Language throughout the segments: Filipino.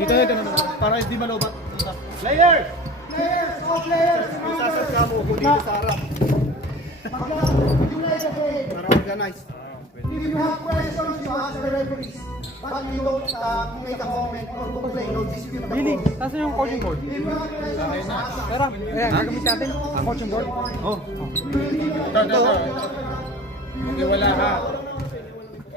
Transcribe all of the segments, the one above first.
Dito na para hindi malobat. Players! Players, all players. Sasad ka mo kung dito sa harap. Mag-unite the game. Para organize. If you have questions, you ask the referees. But you don't make a comment or complain or dispute the Billy, call. nasa yung coaching board? If you have questions, ask. Tara, gagamit natin ang coaching board. Oh. Ito. Okay, wala ka.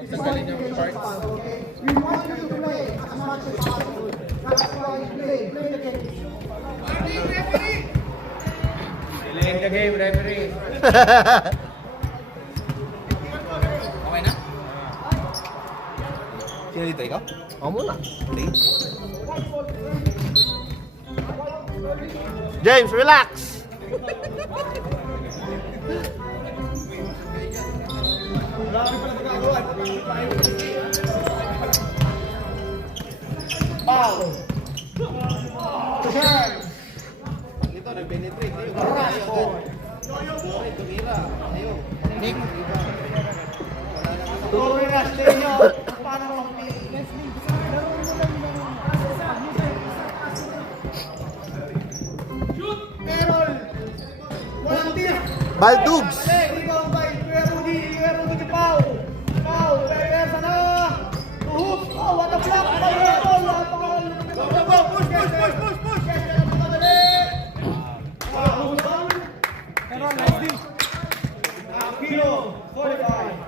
Tanggalin yung part. Okay? We want you to play as much as possible. That's why you play. Play the game. Delaying the game, referee. Okay na? Sino dito, ikaw? Ako muna. James, relax! Foul. Return. Ito, nag-penetrate. Rush ball. Tumira. Ayaw. Tuloy rush din nyo. Paano mo Errol. Walang tira. Baldugs! Rebound by Rudy. Rudy Pau. Pau. Player sana. Tuhuk. Oh, what a block by Errol. Push. Errol, nice D. Kilo. 45.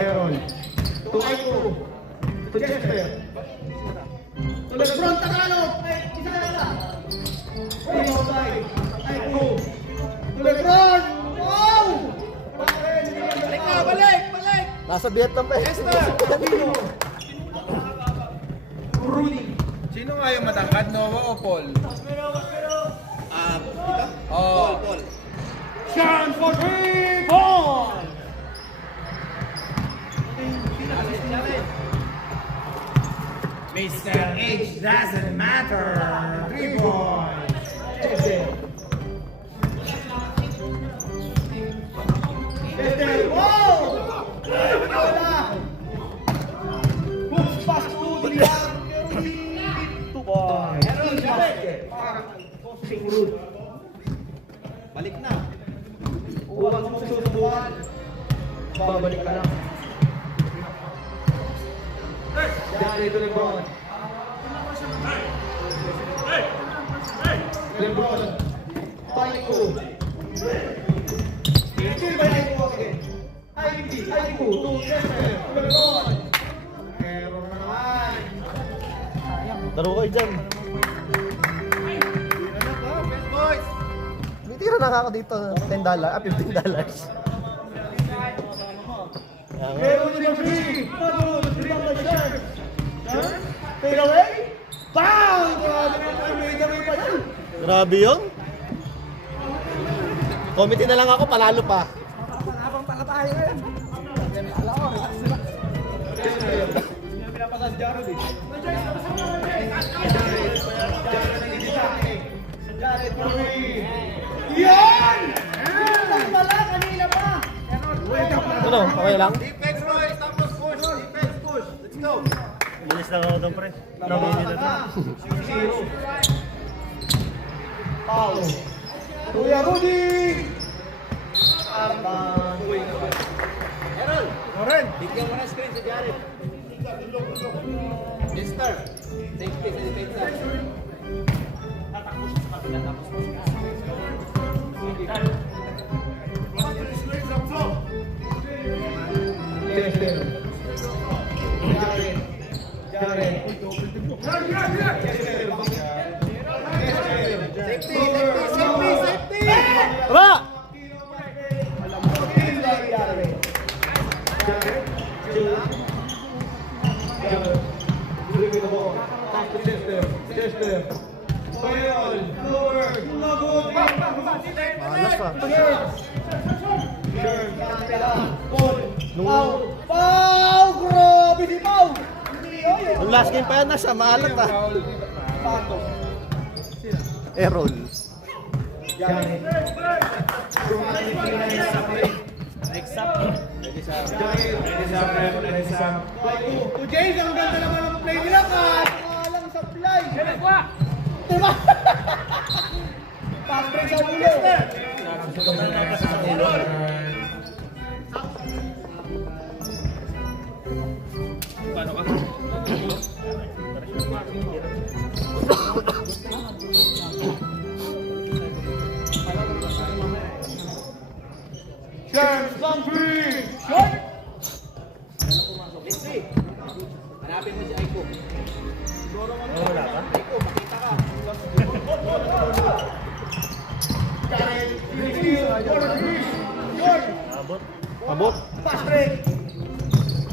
Errol. To Aiko. To Chester. To Lebron Tagalog. Isa na lang. Outside. Aiko. To Lebron. Wow! Balik! Nasa Vietnam pa eh. Rudy. Sino nga yung matangkad, Noah o Paul? Ito? Paul. Chance for three. Ball. Mr. H doesn't matter. 3 points. Wow! Wala. Hooks pass to Liang. Two boys. Balik na. Huwag mong susubukan. Babalik ka lang. Yan, ito Lebron. Lebron. Aiko. Still by Aiko again. Aiko. To Chester. Lebron. Error na naman. Laro kayo dyan. Boys! May tira na ako dito. $10. $15. Meron din yung free. Three on the shirt. Fade away. Bang! Grabe na ito. Fade away pa yan. Grabe yun. Committee na lang ako, panalo pa. Habang pala tayo ngayon. Alam ko, relax, relax. Pinapagas Jared eh. Jared Murray. Yan! Wala kanina pa. Ano, okay lang? Defense, boys! Tapos push! Defense, push! Let's go! Bilis lang ako doon, pre. Zero. Foul. Kuya Rudy! Errol! Loren! Bigyan mo na screen si Jared. Mister! Safety sa defense. Chester. Jared. Safety! Tara! Malas pa. Pau! Grabe si Pau! Nung last game pa yan, nasa maalat ah. Errol. Janet. To James, ang ganda naman ng play nila ka. Walang supply. Diba? Pass break sa ulo. James, Zampi! Shot! Hanapin mo si Aiko. Wala ka? Aiko, makita ka. Abot. Abot. Pass break!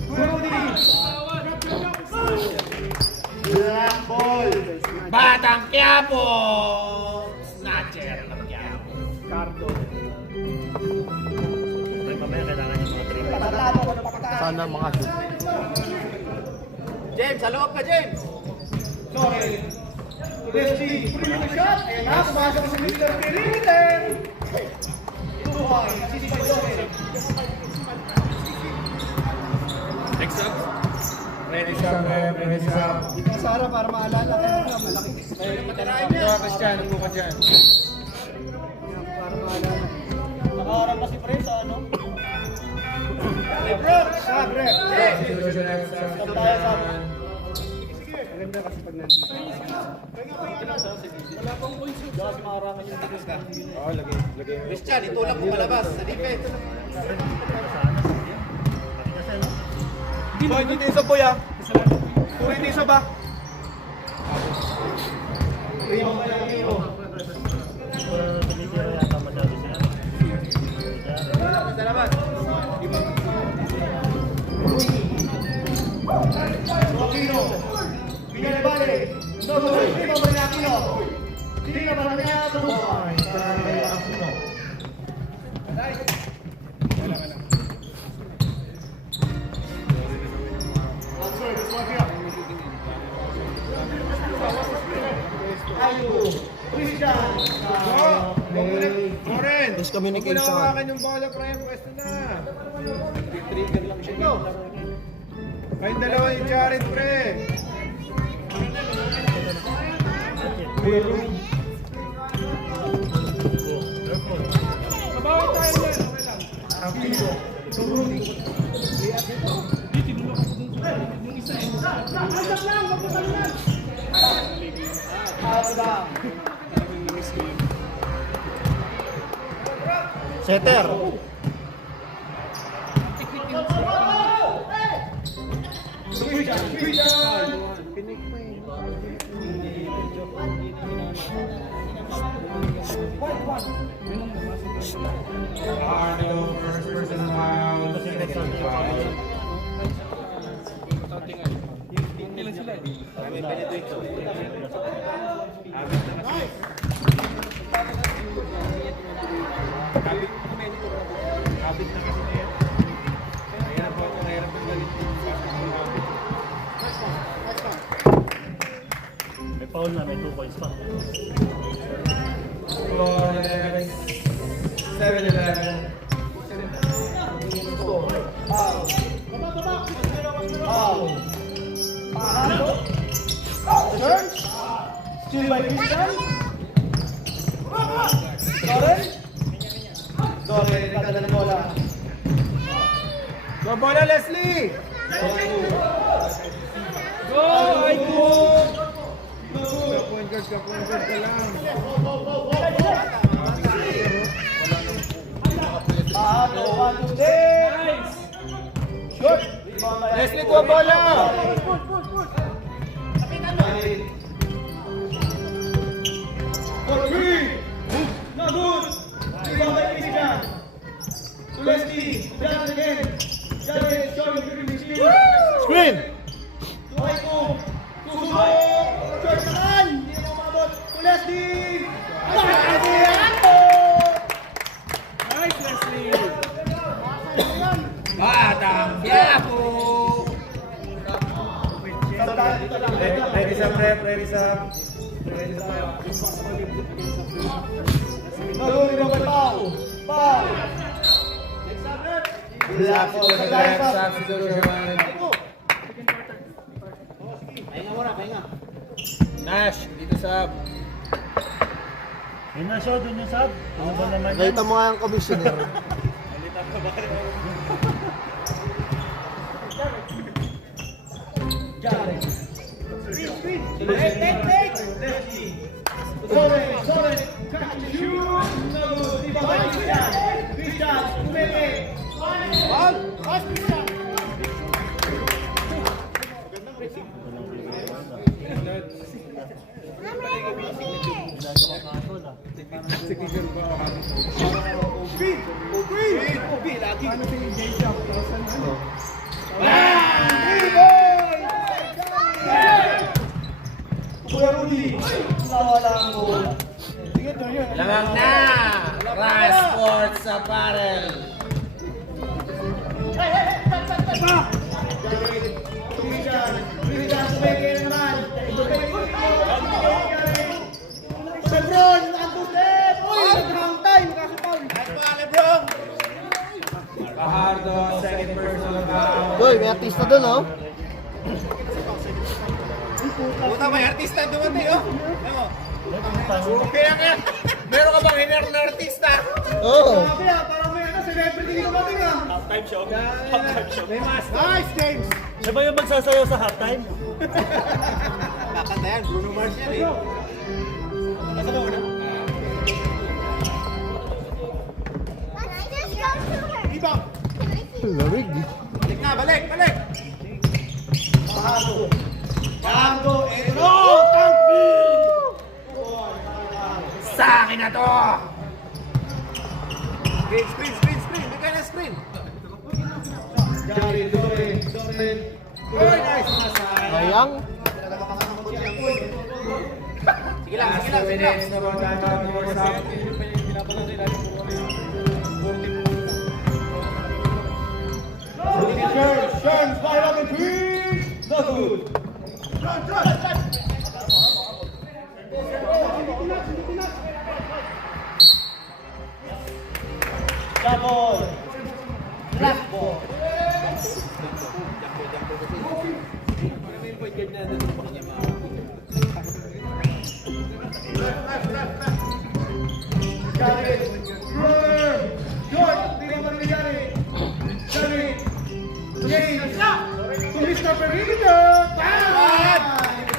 Rudy! Black ball! Batang Quiapo! Snatcher ng Quiapo. Cardo. Mamaya kailangan yung mga trip. Patatalo ko ng pagkakaroon. Sana mga shoot. James, sa loob ka, James. Sorry. Leslie, puli mo shot. Ayan na, pumasok sa Mr. Perimeter. Tuhoy, assist by Joel. Next up. Ready up. Ito sa harap para maalala kayo na malaki. Matarain niya. Christian, ano ka dyan? Para maalala. Nakaharap pa si Pre sa ano? Lebron. Sa Pre. Stop tayo sa maganda kasi pag nandito. Wala pang points. Kasi makarangan yung tigas ka. Oo, lagay. Christian, itulak mo palabas sa defense. Boy, dito isa boy ah. Puri dito isa ba? Rio ba yan, Rio? Sa labas. Aquino. Miguel Vale. No, Primo Aquino. Tira para niya ito. Christian. Oren! Miscommunication. Huwag mo nawakan yung bola, pre. Pwesto na. Trigger lang siya. Kayong dalawa yung Jared, pre. Mabawa tayo na. Okay lang. Setter. Arno, first person foul. Second foul. Kapit na kasi na yan. Mahirap po ang galit yung basket. May foul na, may 2 points pa. 4-11. 7-11. Still by Christian. Doren. Doren, kada ng bola. Go bola, Leslie! Go! Aiko! Ka-point guard ka lang. Paano, 1, 2, 3. Shoot. Leslie, go bola! Not good. Still by Christian. To Leslie. Janet again. Janet showing the Screen! to Aiko. Susubok. George naman. Hindi na umabot. To Leslie. Nice, Leslie! Batang Quiapo! Ready sa prep. Ready sa... Ready sa tayo. No, Substitution. Nash, dito sub. Yun na siya, dun yung sub. Ano ba naman yan? Nakita mo nga ang commissioner. Lamang na! Rise Sports Apparel. Lebron, Antudep! Uy, nag-round time, kaso foul. Fajardo, second personal foul. Uy, may artista doon, oh. Puta, may artista dumating, oh. Kaya. Meron ka bang hiner na artista? Oo. Sabi parang may celebrity dito mating Halftime show. May mask. Nice, James! Siya ba yung magsasayaw sa halftime? Kakanta yan, Bruno Mars yan eh. Nasa ba una? Ibang! Larig. Balik na, balik! Bago, ito! Tangki! Sa akin na to! Screen! Bigay na screen! Jari, Doren. Very nice! Sayang. Sige lang. Shines right up in three. No good. Double. Black ball. Jared, Runner, George, tingnan mo nila Jared. Jared, James, to Mr. Perimeter,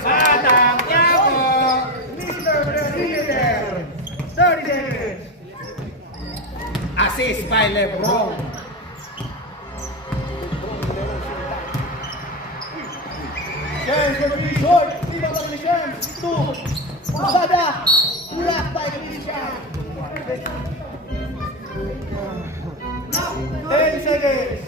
Batang Quiapo! Mr. Perimeter, 30 seconds. Assist by Lebron! James gonna be short, tingnan mo nila James, 2, Pasada, block by Christian. 10 seconds.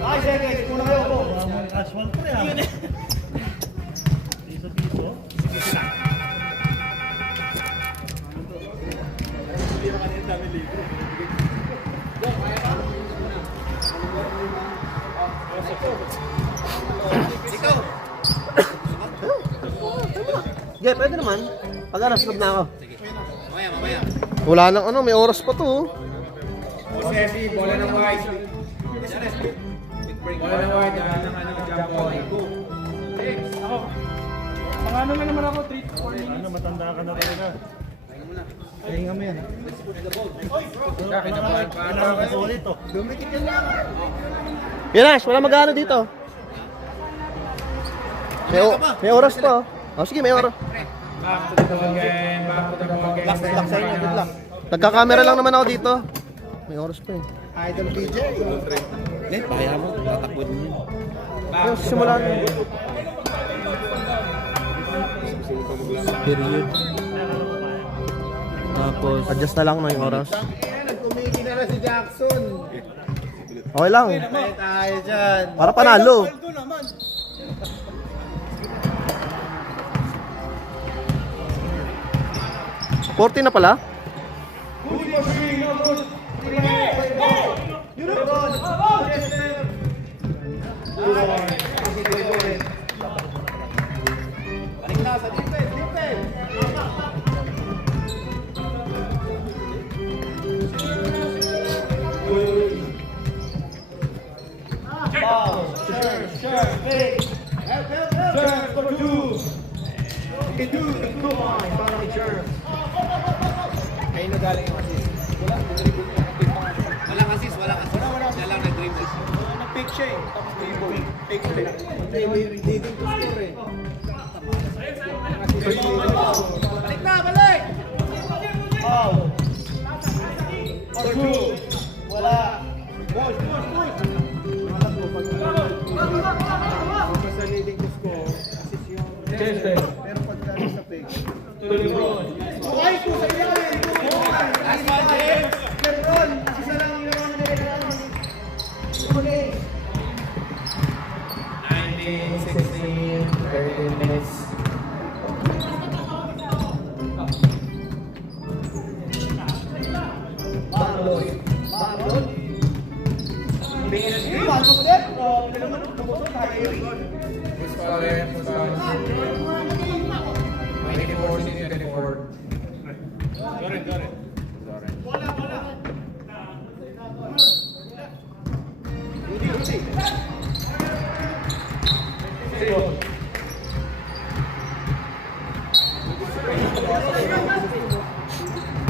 Ay, seconds. Muna kayo po. Casual pre ah. Piso-piso. Ikaw! Yeah, pwede naman. Pag ano, stop na ako. Mamaya. Wala nang ano, may oras pa to, oh. Jesse, bola ng white. Bola ng white, jump ball. Mga ano na naman ako, 3 to 4 minutes. Ano, matanda ka na talaga. Pahinga mo yan. Kailangan ka solid to. Pinas, wala mag-ano dito. May oras pa, oh. Oh, sige, may oras. Back to the ball game. Luck sa inyo, good luck. Nagka-camera lang naman ako dito. May oras pa eh. Idol PJ. Bahaya mo, tatakbo din yun. Yung simula na. Period. Tapos, adjust na lang na yung oras. Nagtumigil na si Jackson. Okay lang. May tayo dyan. Para panalo. 40 na pala? Balik na sa defense. number 2. Ito, Kumay, para kay Jerm. Kayo na galing yung assist. Wala, dribble niya. Walang assist, walang assist. Siya lang nag-dribble. Nag-fake siya eh. Tapos dribble. Fake siya eh. Leading to score eh. Balik na, balik! Foul. Or 2. Wala. Kung sa leading to score, assist yung... Chester. Pero pagka sa fake, To Lebron. Ay, kung sa iyo eh. Last one, James! Lebron. Isa lang yung naman na Lebron. Huli. 16, 13 minutes. Barlon. Barlon. Bago step. Pumusok tayo. Push power, push power. 24, 24. Sorry, sorry.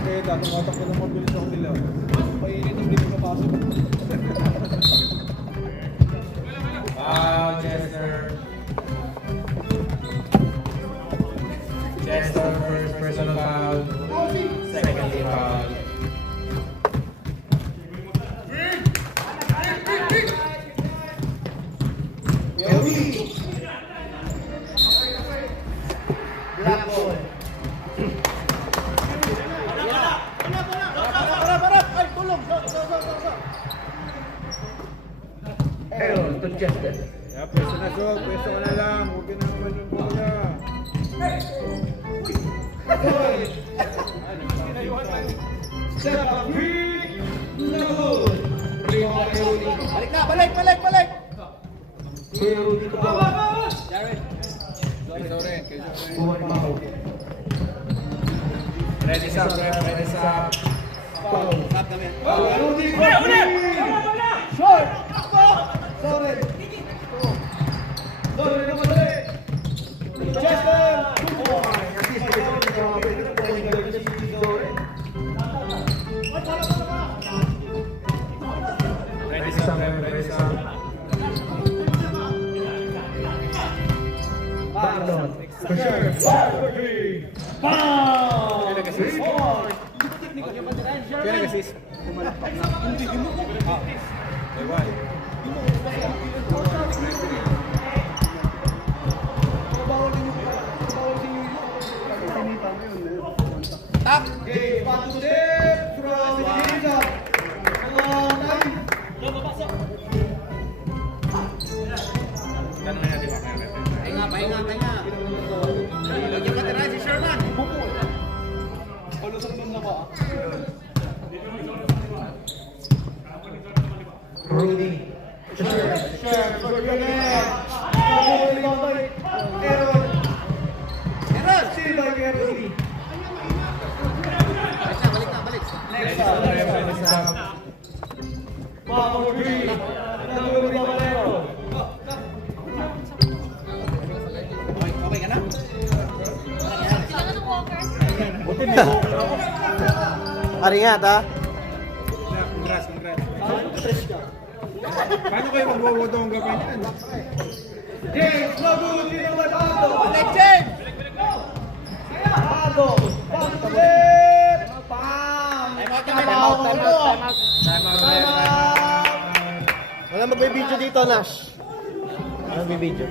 Kaya dapat matakbo ng mabilis ako nila. Painit yung hindi kapasok. Chester. Chester, first personal foul. Second team foul. Yogi. Black ball. Aaron to Chester. Yeah, pwesto na so, pwesto ka na lang. Huwag ka na naman yung bola. Step up, three, no. Balik na, balik, balik, balik! Buwan Mau. Ready sa, ready sa. Foul. Stop kami. Rudy for three. Short. Sorry. Sorry naman ulit. Chester. Ready sa, ready sa. Barlon. For sure. For three. Foul. Kaya nag-assist. Kumalakpak na. Ewan. Tap! Okay, back to step from Giza. Nine. Pahinga, pahinga, pahinga. Lagyan ka tira si Sherman. Rudy. Share for your man. Aaron. Meron! Still by Rudy. Balik na, balik na, balik. Next up. Ready sa. Power three. Nagulog na Valero. Okay, okay ka na? Kailangan ng walker. Aringat ha. Congrats, congrats. Paano kayo magwawodong gapan yan? James Mabuti naman Aldo. Balik, James! Aldo. Back to left. Bam. Time out, time out, time out. Time out. Wala magbibideo dito, Nash. Wala magbibideo.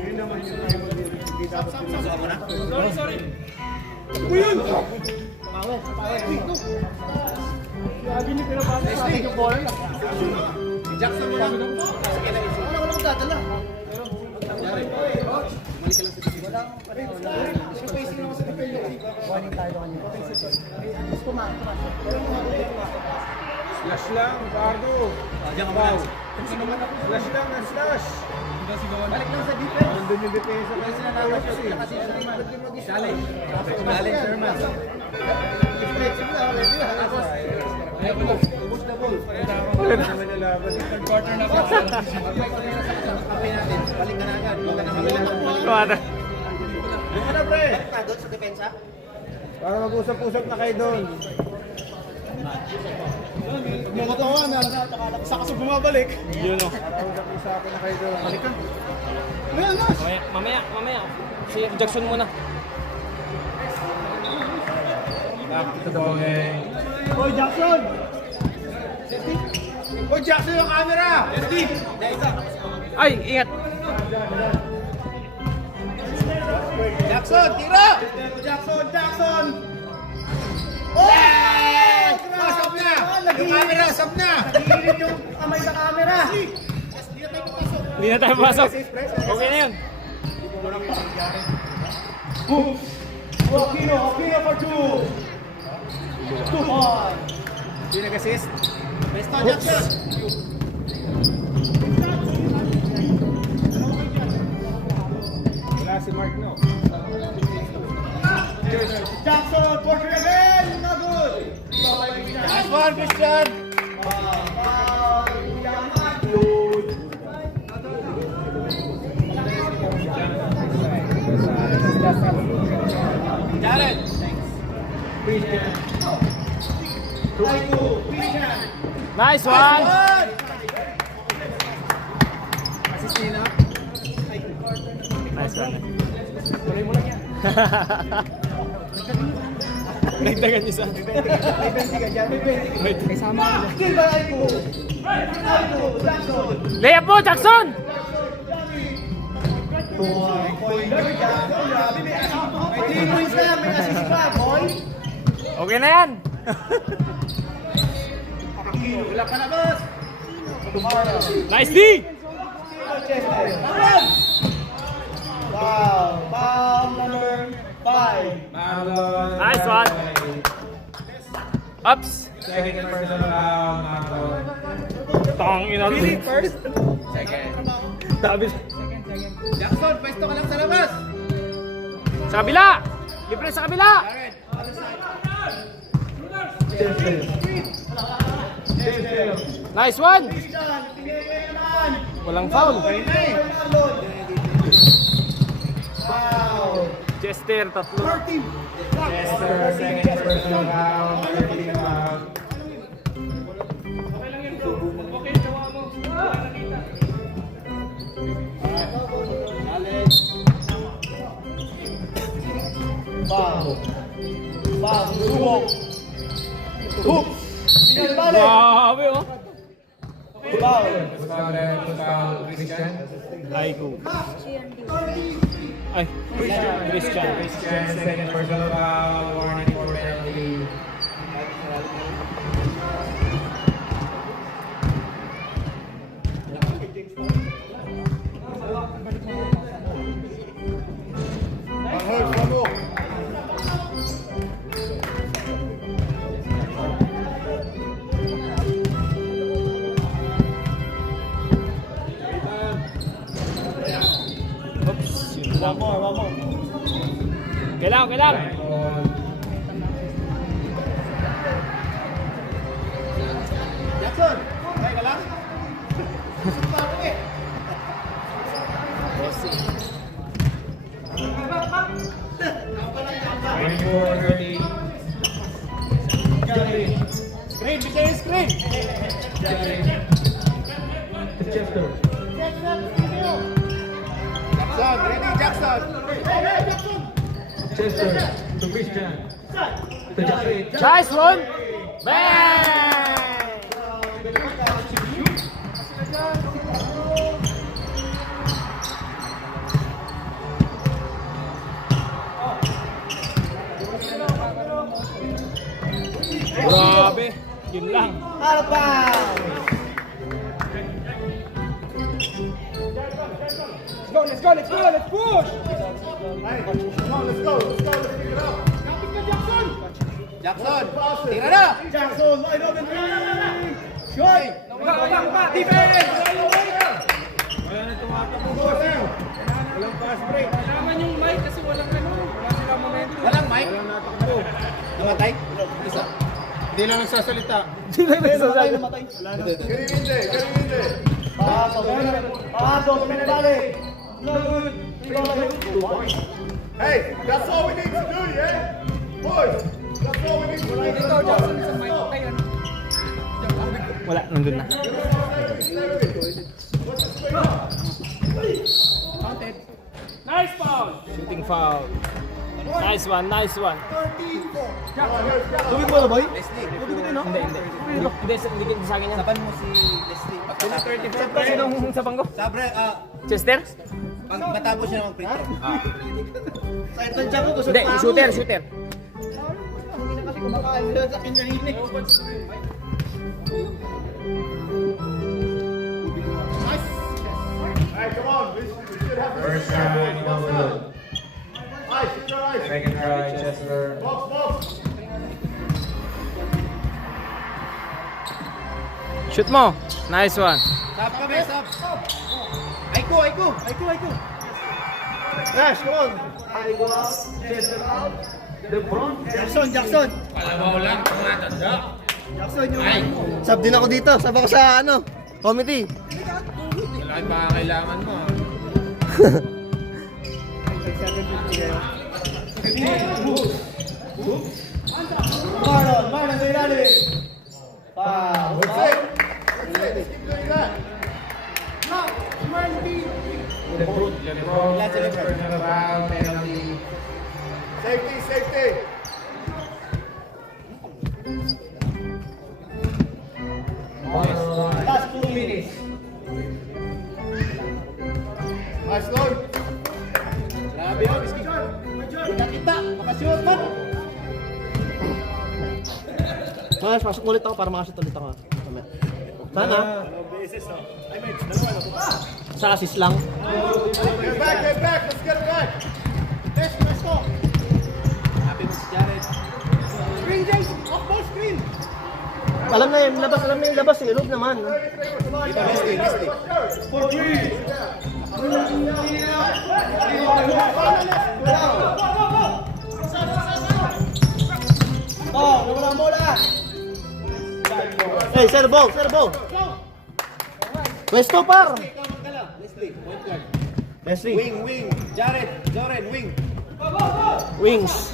Suka mo na? Leslie! Jackson mo lang. Sige na, isi. Wala magdadala. Mali ka lang sa kasi. Slash lang, Bardo. Diyan ka ba? Slash lang, slash. Balik lang sa defense. Nandun yung depensa. Kasi nakakashoot na kasi Sherman. Galing. Galing Sherman. Tapos, ay ubos. Ubos na ball. Wala naman nalaban. Third quarter na pa. Kape natin. Balik ka na agad. Huwag ka na mabilang. Ano na, pre? Na doon sa depensa. Para mag-usap-usap na kayo doon. Mukatawa na, saka sa bumabalik. Yun o. Para usap-usapan na kayo doon. Halika. Ayan, Nas. Mamaya. Si Jackson muna. Back to the ball game. Boy, Jackson. Oy, Jackson yung camera! Ay, ingat. Jackson, tira! Jackson. Oh! Pasok na! Yung camera, stop na! Nagigilid yung kamay sa camera. Hindi na tayo pasok. Okay na yun. Aquino for 2. 2-1. Sino nag-assist? Besto, Jackson! Wala si Mark, no? Jackson, portrait again. Not good. Last one, Christian! Jared! Nice one. Nice one. Nagdagan isa. Kill by Aiko. Jackson. Layup mo, Jackson! May 3 points na, may assist pa, boy. Okay na yan. Wala ka na, boss. Nice D! Wow, foul number 5. Nice one. Ups. Second personal foul, Marlon. Tang ina. First? Sabi. Jackson, pwesto ka lang sa labas! Sa kabila! Libre sa kabila! Nice one! Walang foul. Chester, tatlo. Chester, second personal foul, 13 foul. Subok. Hook. Sinal balik. Grabe oh. Foul. Foul, Christian. Ay, go. Ay, Christian. Christian, second personal foul, warning for penalty. Oops, yun lang. One more. Kailangan. Jackson! Ay ka lang? Screen, bigay screen. Jackson, ready, Jackson! Nice one! Bang! Grabe! Yun lang. Out of bounds. Let's go, let's push! Jackson! Tira na! Jackson, wide open three! Shot! Defense! Wala na tumatakbo, boss. Walang pass break. Walang mic? Walang natakbo. Namatay? Isa. Hindi lang nagsasalita. Namatay. Pasok, pinabalik. No good. Hey, that's all we need to do, yeah? Boys, that's all we need to do. Wala, nandun na. Nice foul! Shooting foul. Nice one, nice one. Tubig mo na, boy? Tubig mo din, no? Hindi, hindi. Hindi sa akin yan. Saban mo si Leslie. Pagka Sinong sa bangko? Sabre, Chester? pag matapos siya ng free throw. Sa itansya ko, gusto Hindi, shooter, shooter. Hindi na kasi kumakain sila sa kanya rin eh. Hey, come on. We should have this. First try, Ice, shoot your ice. Second try, Chester. Box, box. Shoot mo. Nice one. Stop kami, stop. Aiko. Dash, come on. I go out, Chester out. Jackson. Kalabaw lang, tumatanda. Jackson, yung Sub din ako dito. Sub ako sa ano, committee. Wala pa kailangan mo. Marlon, sa ilalim. Foul. That's it. Let's keep doing that. Personal foul, penalty. Safety. Last 2 minutes. Nice load. Grabe yun. Kita, makashoot man. Mas, pasok ulit ako para makashoot ulit ako. Sana. Sa assist lang. Get back. Let's get it back. Let's go. Happy mo si Jared. Screen, James. Off ball screen. Alam na yung labas eh. Loob naman. Dito, Leslie. For 3. Oh, nawala bola. Hey, servo. Pwesto par. Leslie, point guard. Leslie. Wing. Jared, Joren, wing. Wings.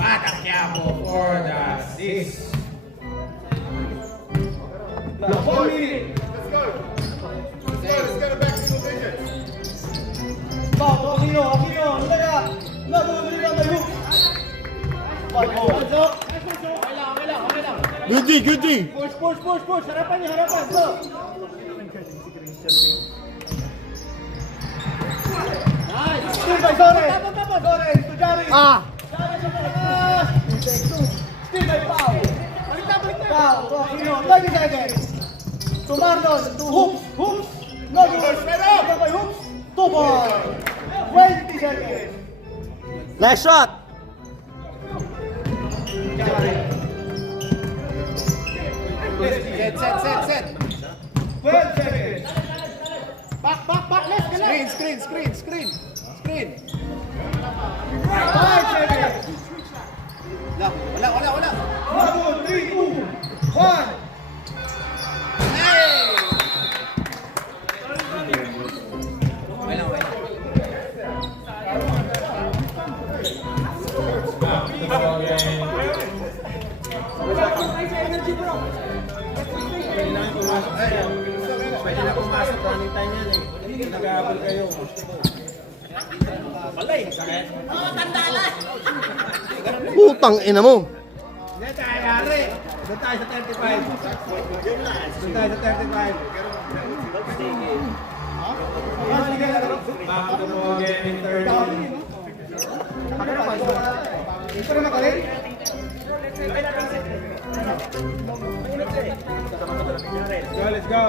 Patakyamo for the assist. Let's go. Let's get it back to the digits. Aquino. Lago, may hook. Goody. Push. Harapan niya. Go. Nice. Steal by Soren to Jari. Steal by Pau. Pau, to Aquino. 30 seconds. To Marlon. To hoops. Lago. By hoops. 2 ball. 20 seconds. Last shot. Set. 12 seconds. Back. Screen. 5 seconds. Wala. Lago, 3, 2, 1. Pwede na pumasok, running time yan eh. Nag-aabol kayo. Putang ina mo. Hindi tayo yari. Doon tayo sa 35. Doon tayo sa 35. Back to ball game in 30. Ito na makalit. Let's go.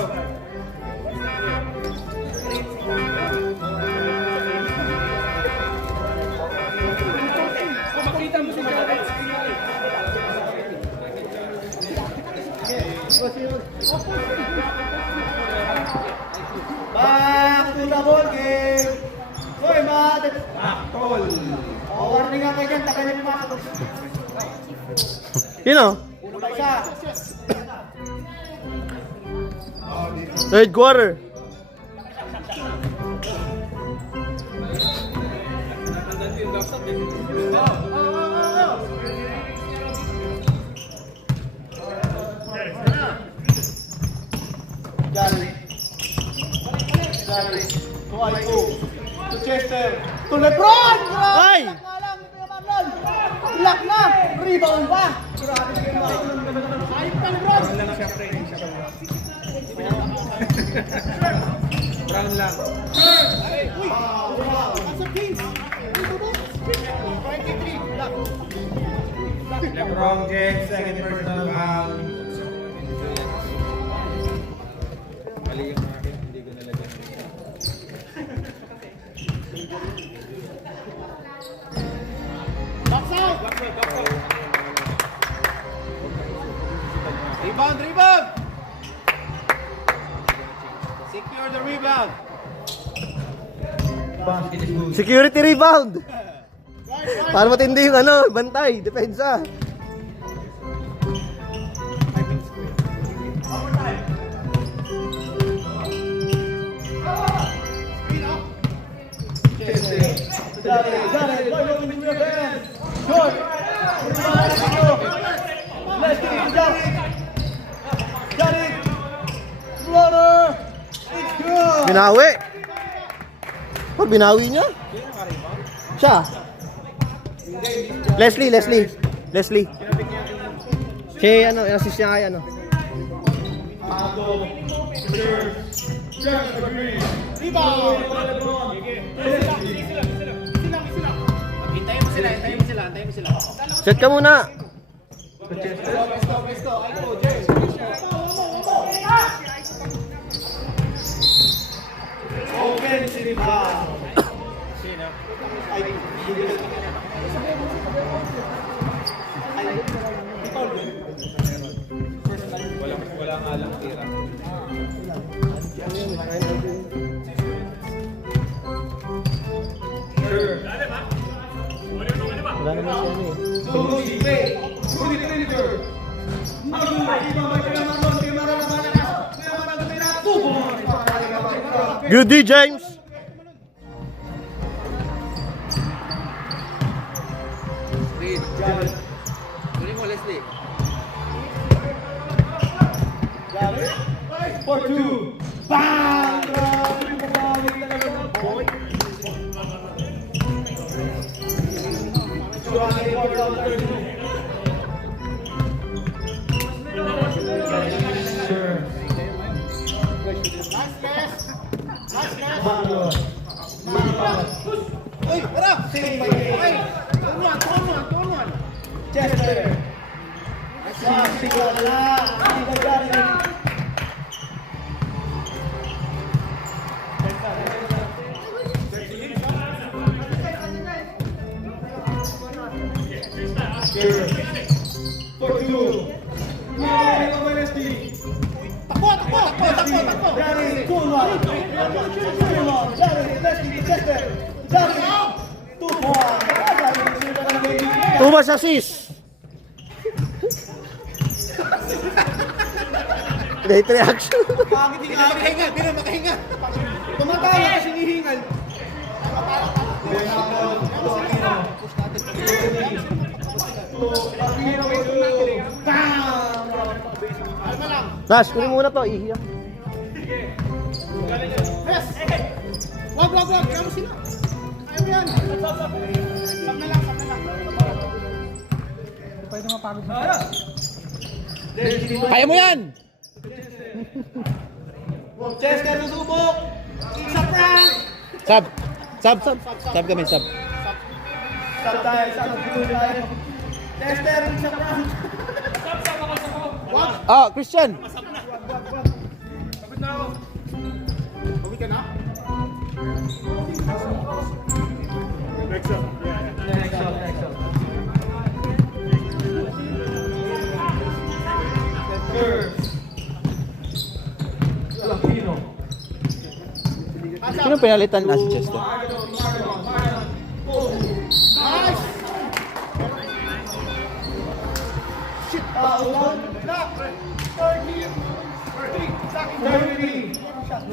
Back to the ball game. Hoy, Matt. Backball. Warning nga kayo dyan, tagal na pumasok. Yun o. Uno pa isa. Isa. Third quarter. Jari. Jari. To Aiko. To Chester. To Lebron! Ay! Grabe! Block nga lang. Ito yung Marlon. Block na! Rebound pa! Grabe kayo Marlon. Ayun pa Lebron! Brown lang. LeBron James, second personal foul. Mali yung akin, hindi ko nalagyan. Rebound, rebound! Secure the rebound. Security rebound. Para matindi yung ano, bantay, depensa. Jari. Why don't we do it again? Short. Let's get it, Jari. Jari. Runner. It's good. Binawi. Oh, binawi niya? Siya. Leslie. Si ano, assist niya kay ano. Rebound. Hintayin mo sila. Set ka muna. Open si rebound. Wala nga lang tira. Wala naman siya ano eh. Good D, James. Tuloy mo, Leslie. Jari. For two. Bang! Grabe, pabalik talaga ng boy. Jari, for down 32. Uy, harap! Turuan! Chester! Sigla na! Hindi na Jari! For two! Takbo! Jari, Tulwa! Jari, Leslie, Chester! Jari! 2 points! Jari, Too much assist. Late reaction. Hindi na makahinga! Tumatawa kasi hinihingal! Ras, kunin muna to, ihiyak. Wag! Kamo sila! Ayaw yan! Sab na lang! Pwede mapagod na. Kaya mo yan! Chester susubok! Isa prank! Sab kami, sab. Sab tayo! Chester, isa prank! Ah, Christian! Sino pinalitan na si Chester? Shit!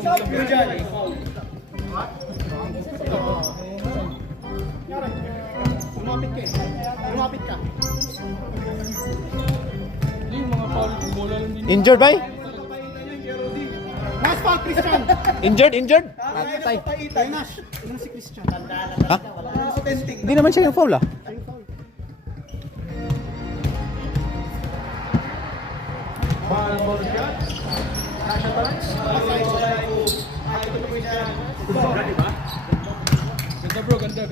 Shot, good judge. Lumapit ka eh. Lumapit ka. Yung mga foul, bola lang din. Injured ba? Last foul, Christian. Injured? Patay. Patay. Nash. Ano si Christian? Ha? Authentic. Hindi naman siya yung foul ah. Ganda bro, ganda.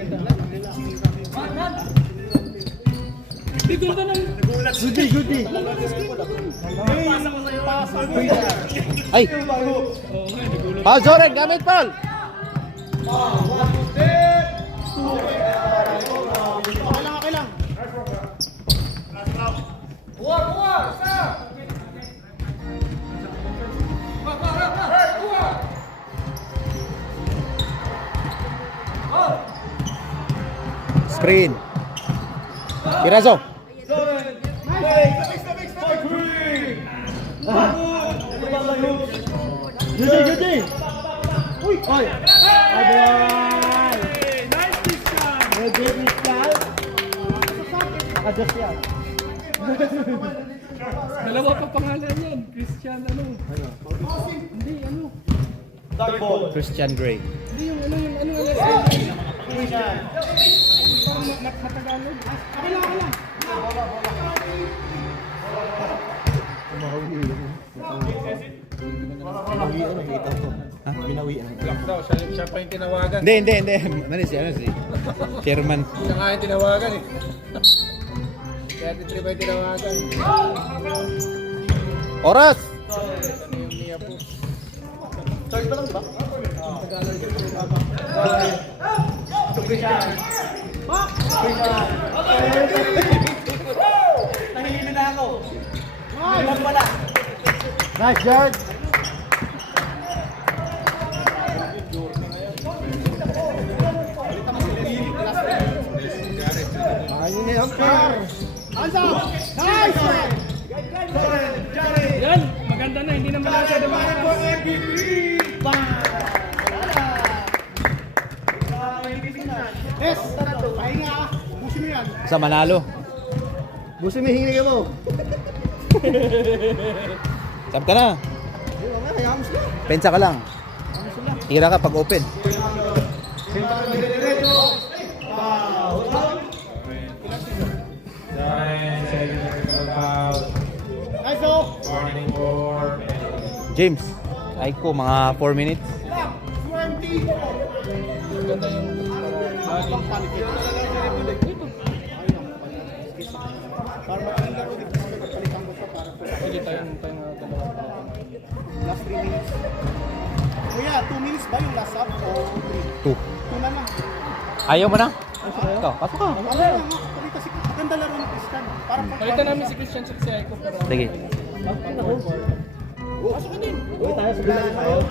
Di ganda ng... Goody. Ay! Ah, Zoren, gamit foul! Okay lang. Screen. Irazo. Judy. Uy! Oy! Nice Christian! Adjust yan. Dalawa pa pangalan yan. Christian ano? Hindi, ano? Dark ball. Christian Grey. Hindi yung ano. Parang matagalog. Okay lang. Black daw, siya pa yung tinawagan. Hindi. Ano si Chairman. Siya nga yung tinawagan eh. Kaya titri pa yung tinawagan. Oras! Yung niya po. Third ba lang ba? Nahihilo na ako. Ilan pala? Nice, George. Nice! Yan, maganda na. Hindi naman natin Yes! Pahinga ah. Busin mo yan. Sa Manalo. Busin mo yung hininga mo. Sab ka na. Hayaan mo sila. Pensa ka lang. Tira ka pag open. Nice oh! Warning for James. Ay ko, mga 4 minutes. 20! Sige tayong dalawa. Last 3 minutes. Kuya, 2 minutes ba yung last up o 3? 2. 2 na lang. Ayaw mo na? Ikaw, pasok ka. Ano na nga, kulit kasi ganda laro ng Christian. Para pag Palitan namin si Christian sa si Aiko pero... Sige. Pasok ka din. Uy, tayo sa bilang tayo.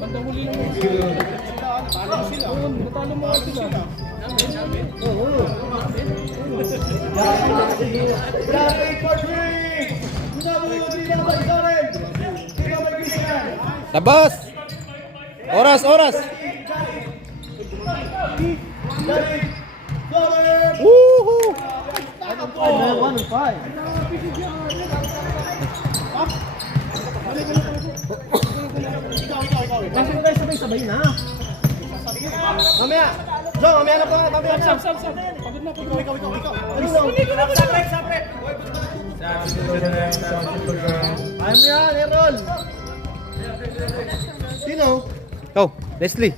Bandang huli yung... Talo sila. Oo, natalo mo nga sila. Black for 3! Labas! Oras! Woohoo! 1-5. Pasok tayo sabay-sabay na. Mamaya! Jo, mamaya na pa. Mamaya na. Sab. Pagod na. Ikaw. Separate. Ayaw mo yan, Errol. Sino? Oh, Leslie.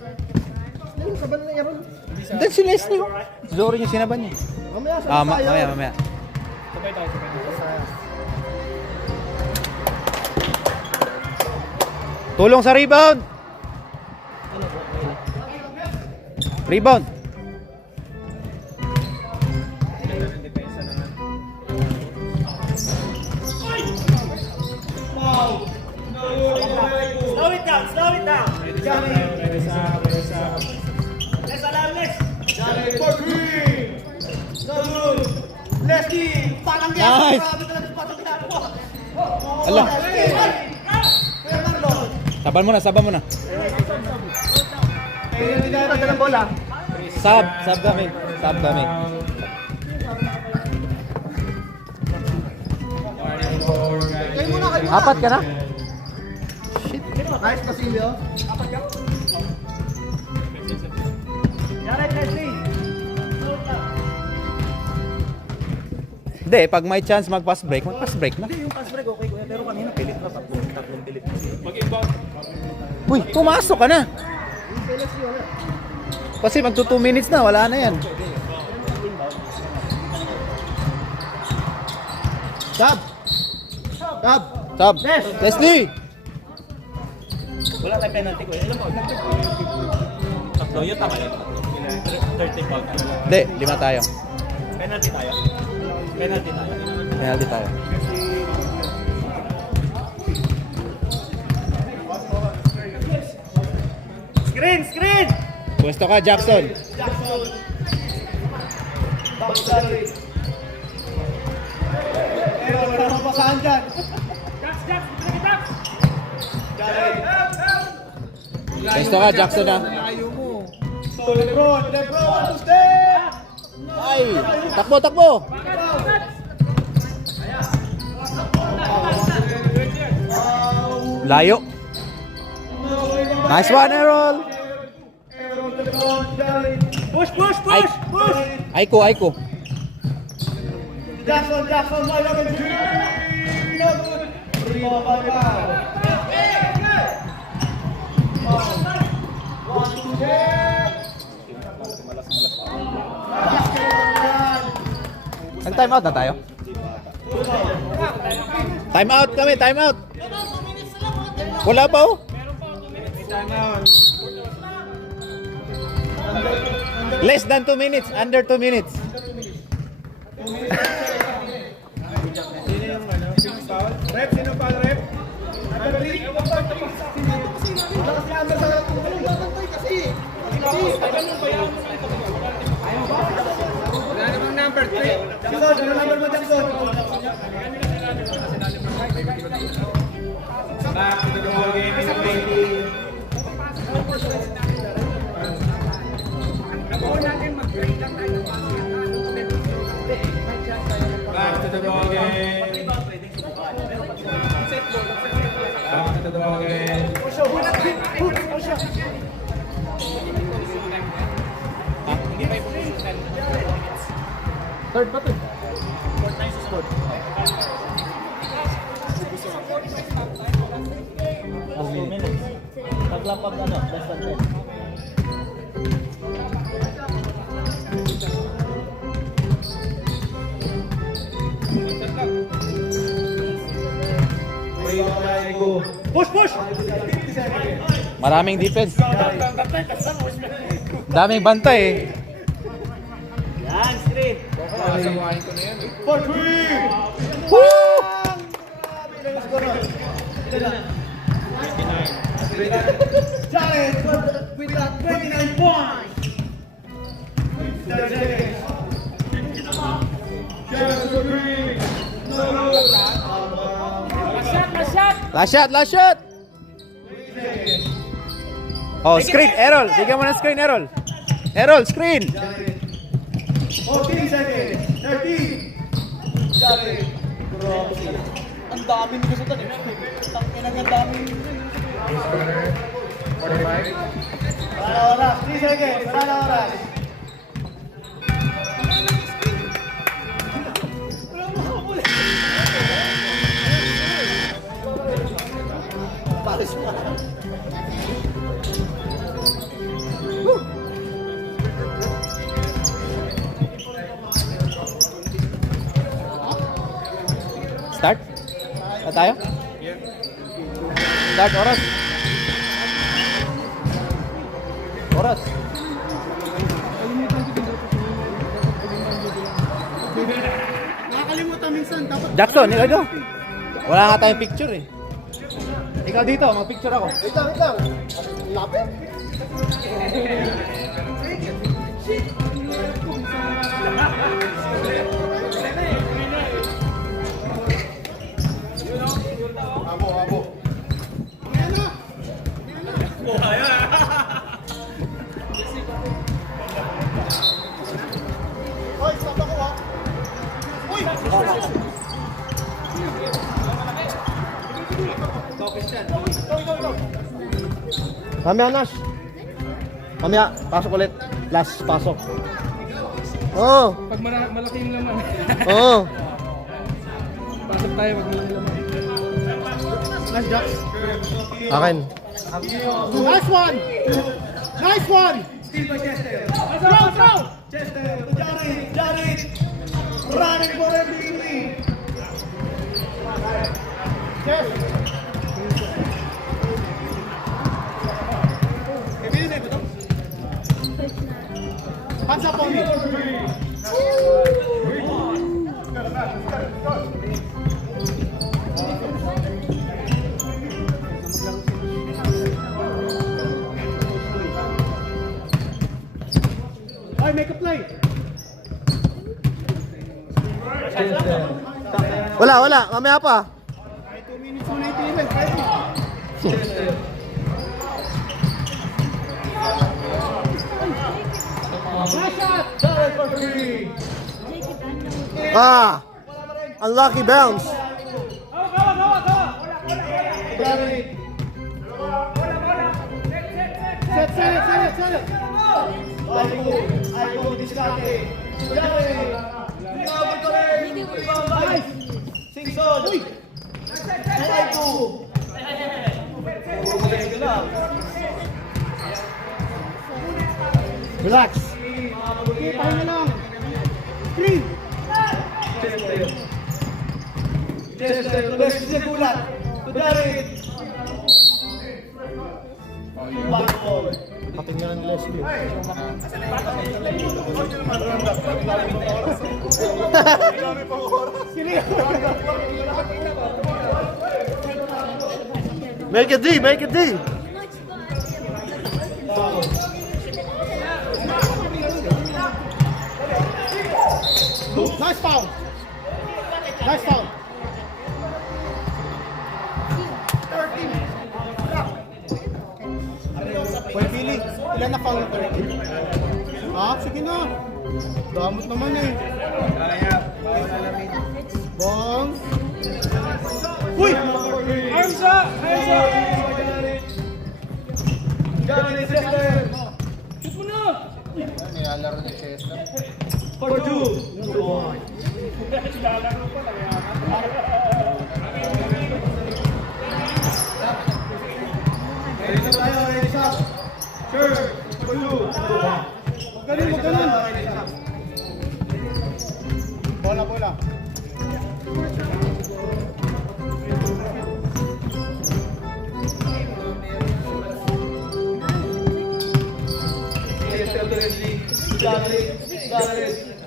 Sino saban na Errol? Then si Leslie. Oh. Zorin yung sinaban niya. Mamaya, sabay tayo. Mamaya. Sabay tayo. Tulong sa rebound. Rebound. Slow it down. Let's allow Lex. For 3. Leslie, patang yan. Nice. Grabe talaga patang yan. Ala. Saban mo na, saban mo na. Hindi na tagal ang bola. Sab kami. Sab kami. Apat ka na? Nice, Basilio. Jared, Leslie. Hindi, pag may chance mag-pass break na. Hindi, yung pass break okay kuya, pero kanina pilit na tatlong pilit. Uy, pumasok ka na. Kasi magto 2 minutes na, wala na yan. Sab. Sab. Sab. Leslie! Wala tayong penalty kuya. Ilan mo? Tatlo yun, tama yun. 30 foul. Hindi, 5 tayo. Penalty tayo. Penalty tayo. Penalty tayo. Screen, screen. Pwesto ka, Jackson. Pero wala nang pasahan dyan. Pwesto ka, Jackson na. Lebron, one to step. Ay! Takbo! Layo. Nice one, Errol. Push, push, push, push. Aiko. Jackson, my love and Nag-time out na tayo? Time out kami, time out. Wala pa oh. Less than 2 minutes, under 2 minutes. Rep, sino pa rep? Wala namang number 3. Jackson, ano number mo, Jackson? Back to the ball game in 20. Back to the ball game. Back to the ball game. Third pa to. 2 minutes. Taglapag ano, less than 10. Push, push. Maraming defense. Daming bantay eh. Yan, screen. For three. Woo! Jared with that 29 points. Jared for three. Last shot! Oh, screen, Errol. Bigyan mo ng screen, Errol. Errol, screen. 14 seconds. 13. Jared. Ang dami nito sa tanim. Ang dami. 45. Para oras. 3 seconds. Para oras. Start? Na tayo? Start, oras. Oras. Nakakalimutan minsan. Dapat Jackson, ikaw dito. Wala nga tayong picture eh. Ikaw dito, mag-picture ako. Wait lang. Lapit. Mamaya, Nash. Mamaya, pasok ulit. Last pasok. Oo. Pag malaki yung laman. Oo. Pasok tayo pag malaki yung laman. Nice, Jax. Akin. Nice one! Nice one! Throw! Chester, to Jared! Running for MVP! Yes! Hands up on me! Ay, make a play! Wala. Mamaya pa. Ay, 2 minutes muna itirin. Nice shot! Jared for 3! Ah. Unlucky bounce. Jared! Set! Ay, go, diskarte! Jared! Nice! Singson! Uy! Ay, go! Relax! Okay, pahinga lang! 3! Chester, tuloy si Gulat! To Jared! Back ball! Patingnan ng Leslie. Make it D, make it D. Nice foul! Nice foul! Boy Billy, ilan na foul na 13? Ah, sige na. Damot naman eh. Bong. Uy! Arms up! Hands up! Jared Chester! Shoot mo na! For 2! Good boy. Ready tayo, ready up. Sure, for 2. Magaling. Bola.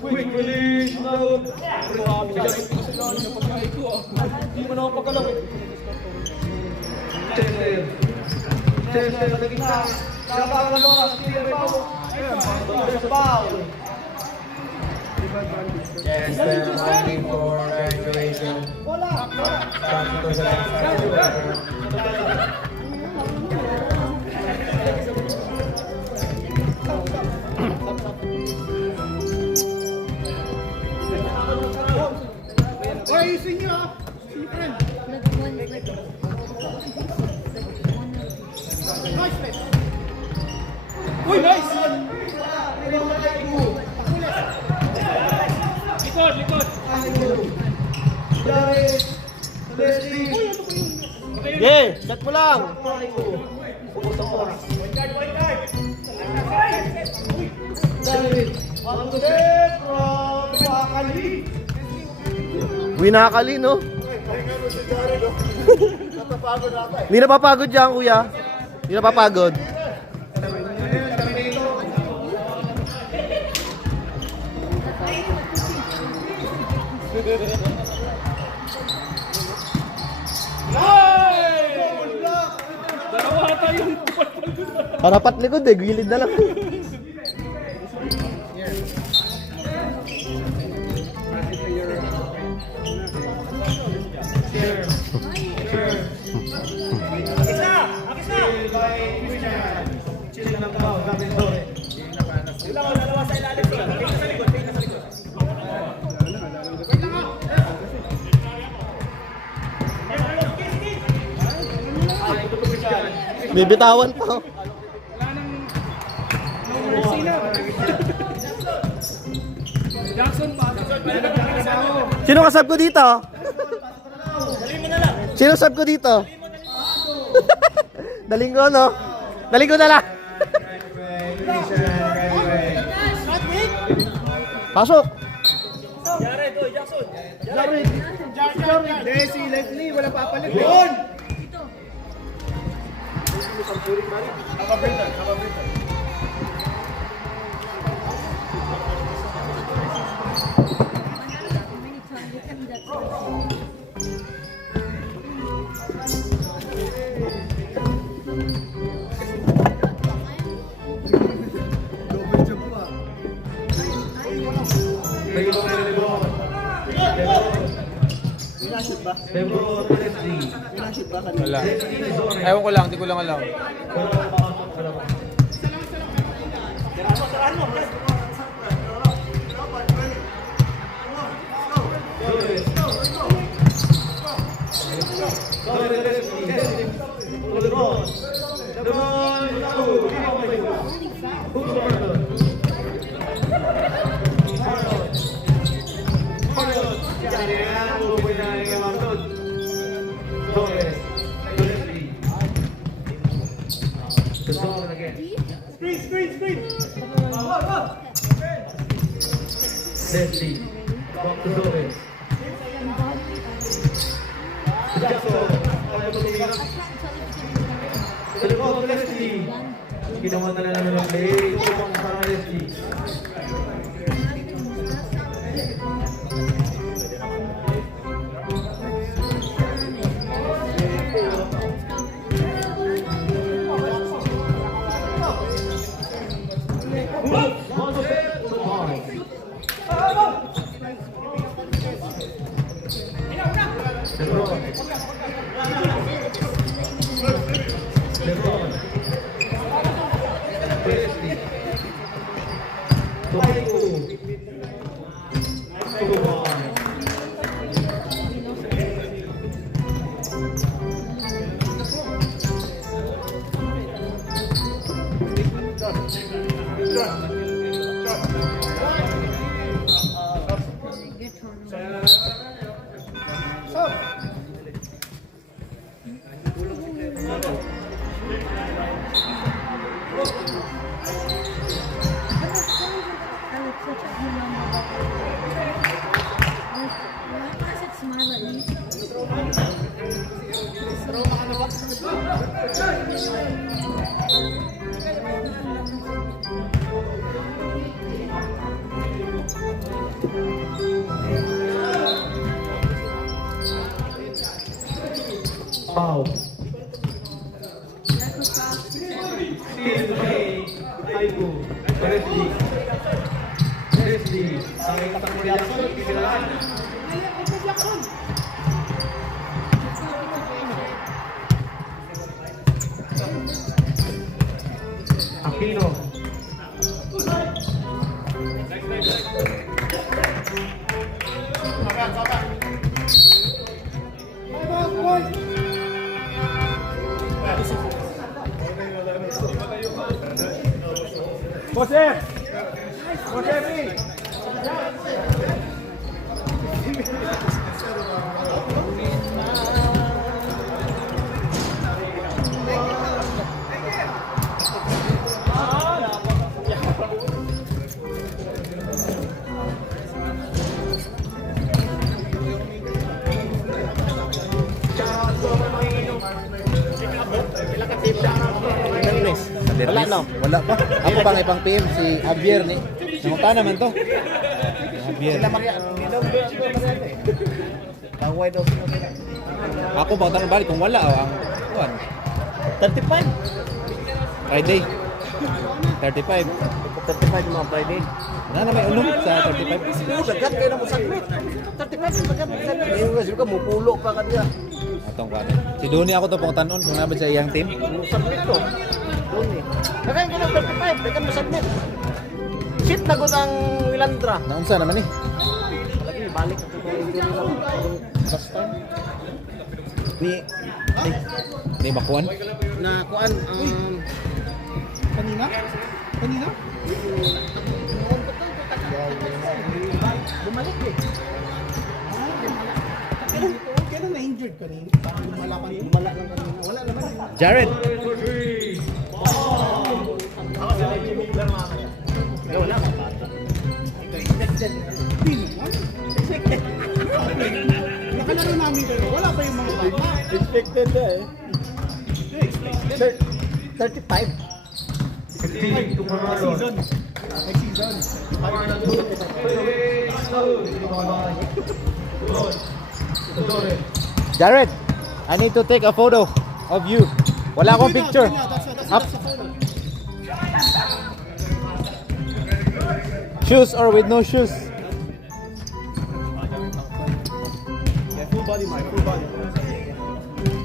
Quick release, no. Hindi mo na ako pagkalaw. Chester, naging na. Kakabakan na mga steal rin po. Foul. Chester waiting for graduation. Bola. Back to the line. Oy, ayusin niyo ah. See you, friend. Nice play. Uy, nice! Likod! Jared. Leslie. Yeah, set mo lang. Jared. On to net from Pakali. Winakali, no? Pahinga mo si Jared, oh. Natapagod ata eh. Hindi napapagod dyan, kuya. Hindi napapagod. Dalawa tayong Parapat likod eh, gilid na lang. Bibitawan pa. Oh. Jackson pa. Sino kasab ko dito? Sino kasab ko dito? Daling ko, no? Daling ko na lang. Pasok. Desi, Leslie, wala papalit. Yun! Wala. Ewan ko lang, hindi ko lang alam. Leslie, back to Torres. Telepon Leslie. Ginawa na lang ng play. Tumang sa Leslie. Foul. Aibu, Leslie. Leslie, ang itatang mo Jackson, kisilaan. Aquino. Joseph! Joseph! Wala no. Wala pa. Ako bang ibang PM si Javier ni. Nangunta naman to. Javier. Ako bang tanong balik kung wala ang kuan. 35. Friday. 35. 35 mga Friday. Wala na may ulong sa 35. Dagat kayo na mo submit. 35 dagat mo submit. Ngayon kasi ka mupulo pa ka diya. Atong kuan. Si Doni ako to pong tanon kung nabot sa iyang team. Mo submit ko. Doon eh. Kaya ka na 35, dagat mo submit. Shit na gud ang Wilandra. Naunsa naman ni? Lagi balik ako kung injury lang. Last time. Ni Bakuan. na kuan Kanina? Kanina? bumalik eh. Kailan na-injured kanina? Lumala pa rin. Wala lang kanina. Wala naman. Jared. Wala ka pa. Hindi naman. Nakalaro namin kayo. Wala pa yung mga bata. Expected na eh. 35. Season. Next season. Jared, I need to take a photo of you. Wala akong picture. Up. Shoes or with no shoes? Yeah, full body, Mike. Full body.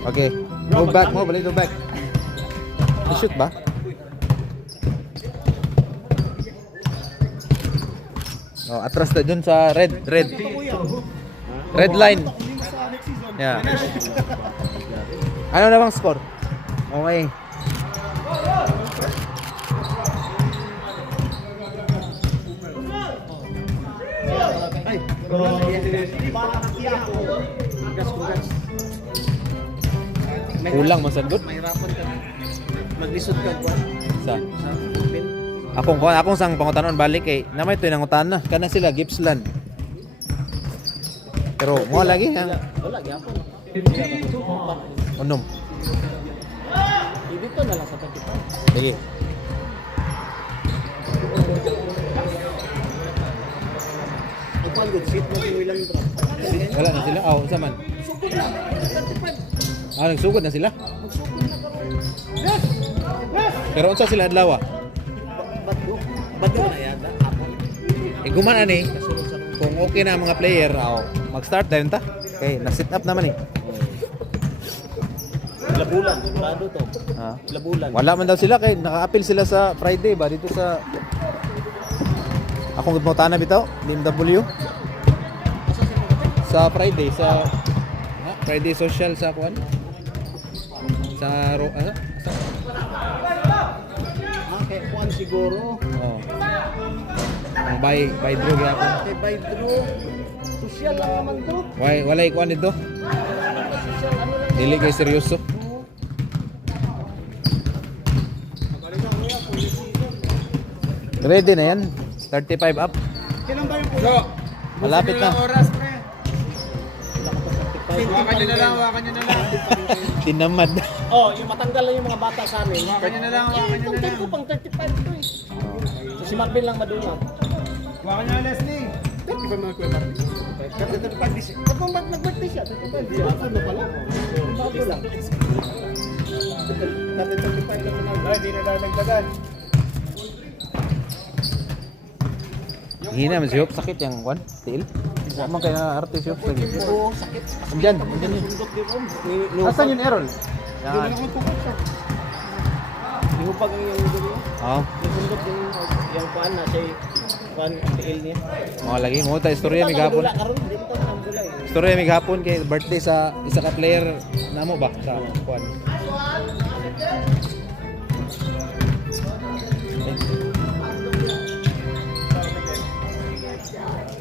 Okay. Move back, move a little back. I-shoot ba? Oh, atras na dun sa red. Red line. Sa next season. Yeah. Ano na bang score? Okay. Kulang masagod. Mahirapan ka. Maglisod ka kuan. Sa Sa open. akong sang pangutanon balik kay namay to nangutan na kana sila Gippsland. Pero mo lagi ang Wala gyapon. unom. Dito na lang sa tagipan. Sige. Ipal good seat mo yung ilang drop. Wala na sila. Oh, sa man. Ah, nagsugod na sila. Pero unsa sila adlaw? Bado na yata. Eh gumana ni. Kung okay na ang mga player, mag-start tayo ta. Okay, na-sit up naman eh. Labulan, bado to. Ah. Labulan. Wala man daw sila kay naka-appeal sila sa Friday ba dito sa akong gudmotana bitaw, DMW. Sa Friday sa Friday social sa kuan. Sa Okay, kuan siguro. Oh. Ang by draw gyapon. Kay by draw. Social lang naman to. Walay kuan dito. Dili kay seryoso. Ready na yan. 35 up. Kailan ba yung kuya? Malapit na. Oras, pre. Hawakan nyo na lang, hawakan nyo na lang. Tinamad. Oh, yung matanggal lang yung mga bata sa amin. Hawakan nyo na lang, hawakan nyo na lang. Ko pang 35 to eh. So si Marvin lang madungan. Hawakan nyo na, Leslie. 35 mga kuya Marvin. 35 this. Kapag nag-birthday siya, 35. Ako na pala. Bago lang. 35 lang naman. Ay, di na dadagdagan. Hina man si Hop. Sakit yung kuan. Tiil. Huwag man kaya arte si Hop. Oo, sakit. Andyan yun. Sundot din mo. Nasaan yung Errol? Hindi Yan. na ako tukot siya. Ihupag ang yung video. Oo. Sundot yung kuan na siya kuan tiil niya. Mga lagi. Mga tayo istorya may gapon. Wala karon, di mo tayo ang gulay. Istorya may gapon kay birthday sa isa ka player namo ba sa kuan.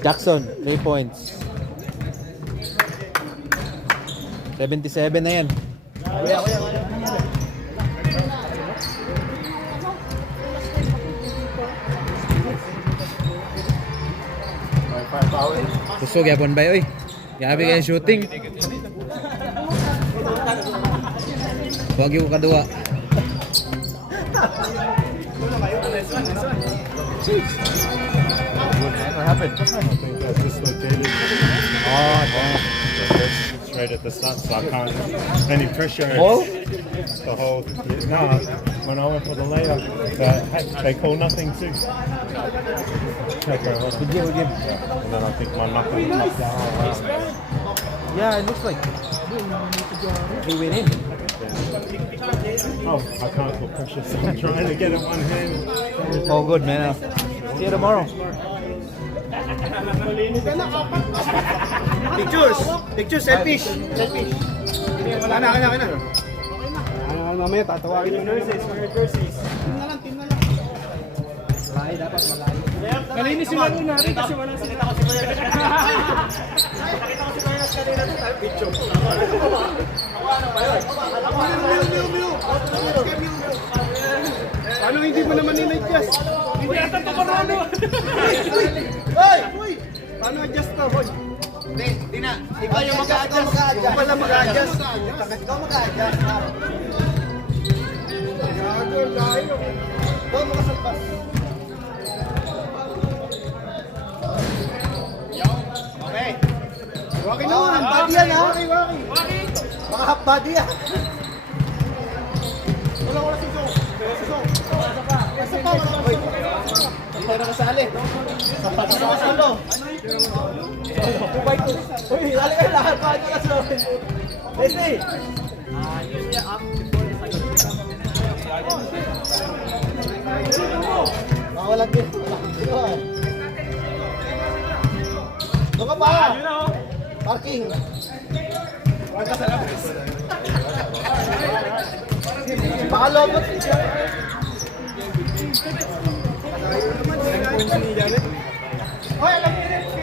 Jackson, 3 points. 77 na yan. Kusog yapon ba oy? Grabe kayo shooting. Wag yung kadua. What happened? I think that's dislocated. It's right at the sun, so I can't any pressure. Ball? The whole no. When I went for the layup, they call nothing too. Okay, hold on. Good game. And then I think my knuckle knocked the arm out. Yeah, it looks like he went in. Oh, I can't put pressure, so I'm trying to get it one hand. Oh, good man. See you tomorrow. Pictures! Pictures, selfish! Selfish! Wala na. mamaya tatawagin yung nurses. Malinis yung laro natin kasi wala sila. Ano hindi mo naman inadjust? Hindi ata ito parano. Hoy! Paano adjust to, hoy? Hindi na. Ikaw yung mag-a-adjust. Ikaw pala mag-adjust. Ikaw mag-adjust. Gago, layo. Huwag makasalpas. Okay. Waki na half body yan ha. Waki. Mga half body yan. Wala si Zong. Isa pa. Hoy. Hindi na kasali. Sapat sa kasalo. 2x2. Uy, lali kayo lahat pa ito kasi. Leslie. Walang din. Doon ka pa. Parking. Baka lobot. Hoy, alam niyo rin.